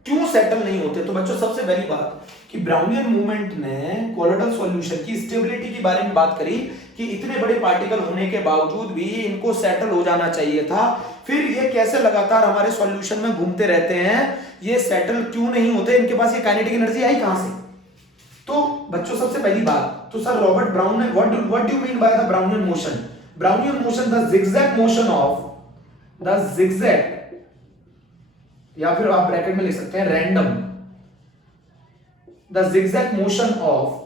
क्यों सेटल नहीं होते? तो बच्चों सबसे पहली बात कि ब्राउनियन मूवमेंट ने कोलोइडल सॉल्यूशन की स्टेबिलिटी के बारे में बात करी कि इतने बड़े पार्टिकल होने के बावजूद भी इनको सेटल हो जाना चाहिए था, फिर ये कैसे लगातार हमारे सॉल्यूशन में घूमते रहते हैं, ये सेटल क्यों नहीं होते, इनके पास ये काइनेटिक एनर्जी आई कहां से। तो बच्चों सबसे पहली बात तो सर रॉबर्ट ब्राउन ने what do you mean by the Brownian motion. Brownian motion the zigzag motion of the zigzag, या फिर आप ब्रैकेट में लिख सकते हैं random, the zigzag motion of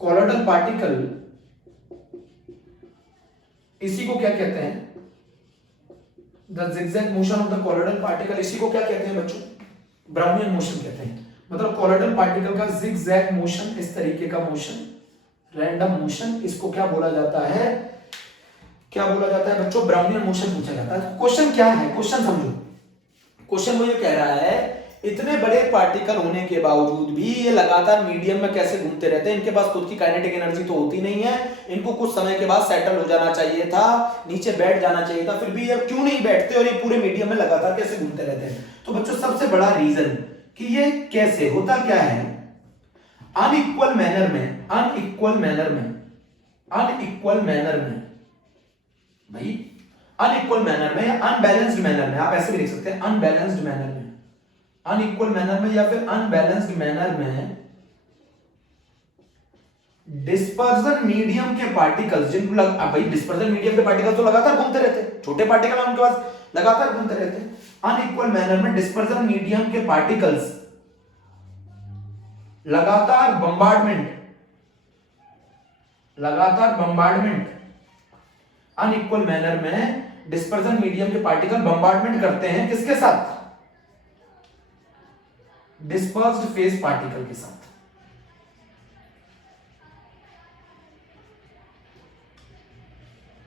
colloidal particle, इसी को क्या कहते हैं, the zigzag motion of the colloidal particle, इसी को क्या कहते हैं बच्चों, ब्राउनियन मोशन कहते हैं। मतलब कोलोइडल पार्टिकल का जिगजैग मोशन, इस तरीके का मोशन, रैंडम मोशन, इसको क्या बोला जाता है, क्या बोला जाता है बच्चों, ब्राउनियन मोशन पूछा जाता है। क्वेश्चन क्या है, क्वेश्चन समझो, क्वेश्चन वो ये कह रहा है इतने बड़े पार्टिकल होने के बावजूद भी ये लगातार मीडियम में कैसे घूमते रहते हैं, इनके पास खुद की काइनेटिक एनर्जी तो होती नहीं है, इनको कुछ समय के बाद सेटल हो जाना चाहिए था, नीचे बैठ जाना चाहिए था, फिर भी ये क्यों नहीं बैठते और ये पूरे मीडियम में लगातार कैसे घूमते रहते हैं। तो बच्चों सबसे बड़ा रीजन कि ये कैसे होता क्या है, अनइक्वल मैनर में, अनइक्वल मैनर में, अनइक्वल मैनर में भाई, अनइक्वल मैनर में या अनबैलेंस्ड मैनर में, आप ऐसे भी लिख सकते हैं अनबैलेंस्ड मैनर में, अनइक्वल मैनर में या फिर अनबैलेंस्ड मैनर में डिस्पर्जन मीडियम के पार्टिकल्स, जिनको भाई डिस्पर्जन मीडियम के पार्टिकल्स तो लगातार घूमते रहते हैं, छोटे पार्टिकल उनके पास लगातार घूमते रहते हैं, अनइक्वल मैनर में डिस्पर्जन मीडियम के पार्टिकल्स लगातार बम्बार्डमेंट, लगातार बम्बार्डमेंट, अनइक्वल मैनर में डिस्पर्जन मीडियम के पार्टिकल बम्बार्डमेंट करते हैं किसके साथ, डिस्पर्स्ड फेज पार्टिकल के साथ।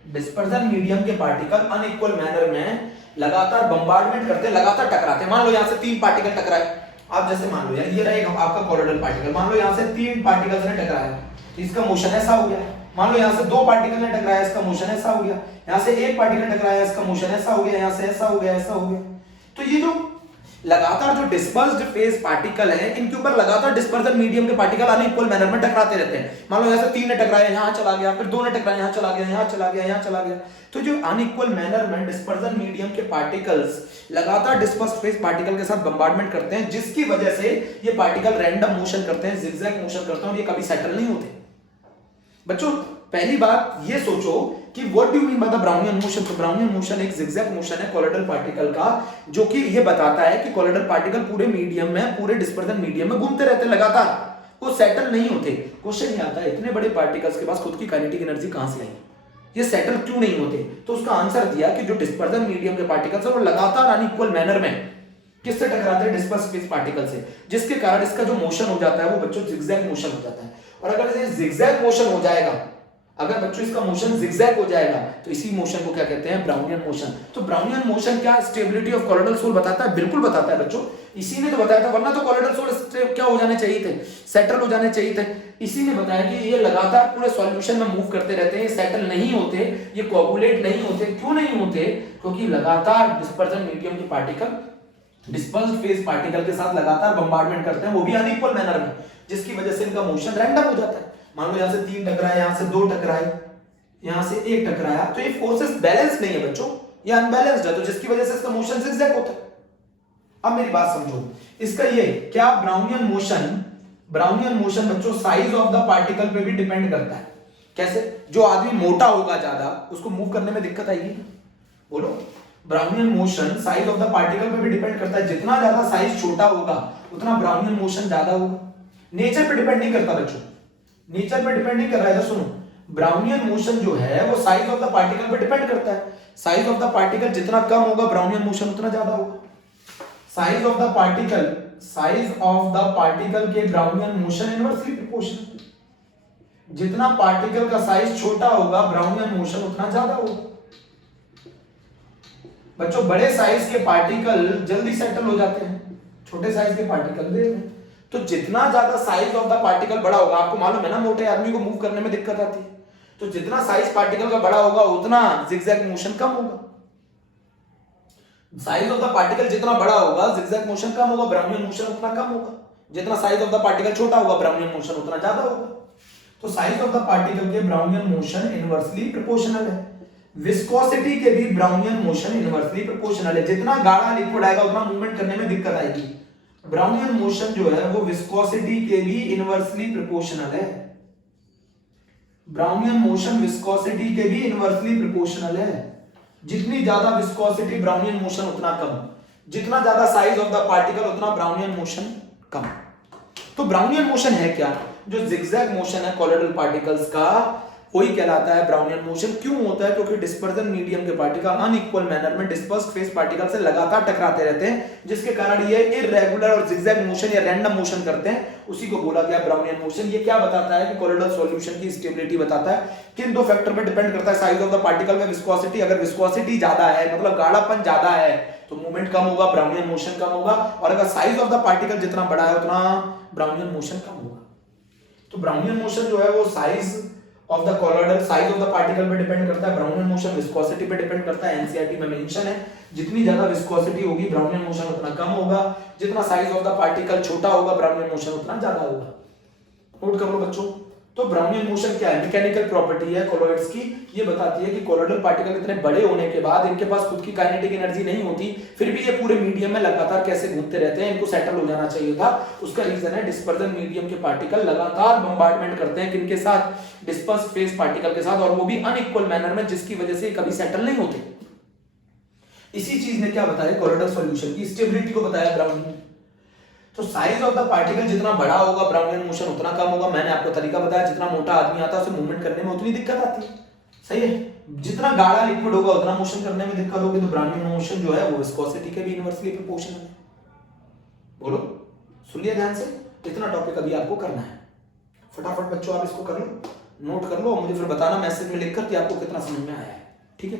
डिस्पर्जन मीडियम के पार्टिकल अनइक्वल मैनर में लगातार बम्बार्डमेंट करते हैं, लगातार टकराते हैं। मान लो यहां से 3 पार्टिकल टकराए, आप जैसे मान लो यार ये रहा आपका कोलोइडल पार्टिकल, मान लो यहां से 3 पार्टिकल्स ने टकराया, इसका मोशन ऐसा हो गया। मान लो यहां से 2 पार्टिकल ने टकराया, इसका मोशन ऐसा हो गया, यहां से 1 पार्टिकल टकराया, इसका मोशन ऐसा हो गया, यहां से ऐसा हो गया, ऐसा हो गया। तो ये जो लगातार जो डिस्पर्स्ड फेज पार्टिकल है, इनके ऊपर लगातार डिस्पर्जन मीडियम के पार्टिकल अनइक्वल मैनर में टकराते रहते हैं। मान लो यहां से 3 ने टकराया, यहां चला गया, फिर 2 ने टकराया, यहां चला गया, यहां चला गया, यहां चला गया। तो जो अनइक्वल मैनर में डिस्पर्जन मीडियम के पार्टिकल्स लगातार डिस्पर्स्ड फेज पार्टिकल के साथ बम्बार्डमेंट करते हैं, जिसकी वजह से ये पार्टिकल रैंडम मोशन करते हैं, जिगजैग मोशन करते हैं और ये कभी सेटल नहीं होते। बच्चों पहली बात ये सोचो कि what do you mean by the Brownian motion. तो ब्राउनियन मोशन एक जिगजैग मोशन है कोलोइडल पार्टिकल का, जो कि ये बताता है कि कोलोइडल पार्टिकल पूरे मीडियम में, पूरे डिस्पर्जन मीडियम में घूमते रहते हैं लगातार, वो सेटल नहीं होते। क्वेश्चन ये आता है इतने बड़े पार्टिकल्स के पास खुद की काइनेटिक एनर्जी कहां से आई, ये सेटल क्यों नहीं होते। तो उसका आंसर दिया कि जो डिस्पर्जन मीडियम के पार्टिकल्स है वो लगातार अनइक्वल मैनर में किससे टकराते हैं, डिस्पर्स्ड फेज पार्टिकल से, जिसके कारण इसका जो मोशन हो जाता है वो बच्चों जिगजैग मोशन हो जाता है। और अगर ये जिगजैग मोशन हो जाएगा, अगर बच्चों इसका मोशन जिगजैग हो जाएगा, तो इसी मोशन को क्या कहते हैं, ब्राउनियन मोशन। तो ब्राउनियन मोशन क्या स्टेबिलिटी ऑफ कोलोइडल सोल बताता है, बिल्कुल बताता है बच्चों, इसी ने तो बताया था, वरना तो कोलोइडल सोल क्या हो जाने चाहिए थे, सेटल हो जाने चाहिए थे। इसी ने बताया कि ये लगातार पूरे सॉल्यूशन में मूव करते रहते हैं, ये सेटल नहीं होते, ये कोगुलेट नहीं होते। क्यों नहीं होते, क्योंकि लगातार डिस्पर्जन मीडियम के पार्टिकल डिस्पर्स्ड फेज पार्टिकल के साथ लगातार बम्बार्डमेंट करते हैं, वो भी अनइक्वल मैनर में, जिसकी वजह से इनका मोशन रैंडम हो जाता है। मान लो यहां से 3 टकराए, यहां से 2 टकराए, यहां से 1 टकराया, तो ये फोर्सेस बैलेंस नहीं है बच्चों, ये अनबैलेंस्ड है, तो जिसकी वजह से इसका मोशन जिगजैग होता है। अब मेरी बात समझो, इसका ये क्या ब्राउनियन मोशन बच्चों साइज ऑफ द पार्टिकल पे भी डिपेंड करता है। कैसे, जो आदमी मोटा होगा ज्यादा, उसको मूव करने में दिक्कत आएगी, बोलो। Brownian motion size of the particle पे भी डिपेंड करता है, जितना ज्यादा साइज छोटा होगा उतना ब्राउनियन मोशन ज्यादा होगा। नेचर पे डिपेंड नहीं करता बच्चों, नेचर पे डिपेंड नहीं कर रहा है। तो सुनो, ब्राउनियन मोशन जो है वो साइज ऑफ द पार्टिकल पे डिपेंड करता है। साइज ऑफ द पार्टिकल जितना कम होगा ब्राउनियन मोशन उतना ज्यादा होगा। साइज ऑफ द पार्टिकल के ब्राउनियन मोशन इनवर्सली प्रोपोर्शनल, जितना पार्टिकल का साइज छोटा होगा ब्राउनियन मोशन उतना ज्यादा होगा। बच्चों बड़े साइज के पार्टिकल जल्दी सेटल हो जाते हैं, छोटे साइज के पार्टिकल देर में। तो जितना ज्यादा साइज ऑफ द पार्टिकल बड़ा होगा, आपको मालूम है ना मोटे आदमी को मूव करने में दिक्कत आती है, तो जितना साइज पार्टिकल का बड़ा होगा उतना जिगजैग मोशन कम होगा। साइज ऑफ द पार्टिकल जितना बड़ा होगा जिगजैग मोशन कम होगा, ब्राउनियन मोशन उतना कम होगा। जितना साइज ऑफ द पार्टिकल छोटा होगा ब्राउनियन मोशन उतना ज्यादा होगा। तो साइज ऑफ द पार्टिकल के ब्राउनियन मोशन इनवर्सली प्रोपोर्शनल है। विस्कोसिटी के भी ब्राउनियन मोशन इनवर्सली प्रोपोर्शनल है। जितना गाढ़ा लिक्विड आएगा उतना मूवमेंट करने में दिक्कत आएगी। ब्राउनियन मोशन जो है वो विस्कोसिटी के भी इनवर्सली प्रोपोर्शनल है। ब्राउनियन मोशन विस्कोसिटी के भी इनवर्सली प्रोपोर्शनल है। जितनी ज्यादा विस्कोसिटी ब्राउनियन मोशन उतना कम, जितना ज्यादा साइज ऑफ द पार्टिकल उतना ब्राउनियन मोशन कम। तो ब्राउनियन मोशन है क्या? जो जिगजैग मोशन है कॉलोइडल पार्टिकल्स का वही कहलाता है ब्राउनियन मोशन। क्यों होता है? क्योंकि डिस्पर्जन मीडियम के पार्टिकल अनइक्वल मैनर में डिस्पर्स्ड फेस पार्टिकल से लगातार टकराते रहते हैं, जिसके कारण ये इररेगुलर और जिगजैग मोशन या रैंडम मोशन करते हैं। उसी को बोला गया ब्राउनियन मोशन। ये क्या बताता है कि कॉलोइडल सॉल्यूशन की स्टेबिलिटी बताता है। किन दो फैक्टर पर डिपेंड करता है? साइज ऑफ द पार्टिकल में विस्कोसिटी। अगर विस्कोसिटी ज्यादा है मतलब गाढ़ापन ज्यादा है तो मूवमेंट कम होगा, ब्राउनियन मोशन कम होगा। और अगर साइज ऑफ द पार्टिकल जितना बड़ा है उतना ब्राउनियन मोशन कम होगा। तो ब्राउनियन मोशन जो है वो size of the colloidal, size of the particle पे डिपेंड करता है। ब्राउनियन मोशन विस्कोसिटी पे डिपेंड करता है। एनसीईआरटी में मेंशन है जितनी ज्यादा विस्कोसिटी होगी ब्राउनियन मोशन उतना कम होगा, जितना साइज ऑफ द पार्टिकल छोटा होगा ब्राउनियन मोशन उतना ज्यादा होगा। नोट कर लो बच्चों। तो ब्राउनियन मोशन क्या है? मैकेनिकल प्रॉपर्टी है कॉलोइड्स की। ये बताती है कि कॉलोइडल पार्टिकल इतने बड़े होने के बाद इनके पास खुद की काइनेटिक एनर्जी नहीं होती, फिर भी ये पूरे मीडियम में लगातार कैसे घूमते रहते हैं। इनको सेटल हो जाना चाहिए था। उसका रीजन है डिस्पर्जन मीडियम के पार्टिकल लगातार बम्बार्डमेंट करते हैं किनके साथ? डिस्पर्स फेस पार्टिकल के साथ, और वो भी अनइक्वल मैनर में, जिसकी वजह से कभी सेटल नहीं होते। इसी चीज ने क्या बताया? कॉलोइडल सॉल्यूशन की स्टेबिलिटी को बताया ब्राउनियन। तो साइज ऑफ द पार्टिकल जितना बड़ा होगा ब्राउनियन मोशन उतना कम होगा। मैंने आपको तरीका बताया, जितना मोटा आदमी आता है उसे मूवमेंट करने में उतनी दिक्कत आती है। सही है। जितना गाढ़ा लिक्विड होगा उतना मोशन करने में दिक्कत होगी। तो ब्राउनियन मोशन जो है वो विस्कोसिटी के भी इनवर्सली प्रोपोर्शनल है। बोलो, सुन लिया ध्यान से? इतना टॉपिक अभी आपको करना है। फटाफट बच्चों आप इसको कर लो, नोट कर लो और मुझे फिर बताना मैसेज में लिखकर कि आपको कितना समझ में आया है। ठीक है।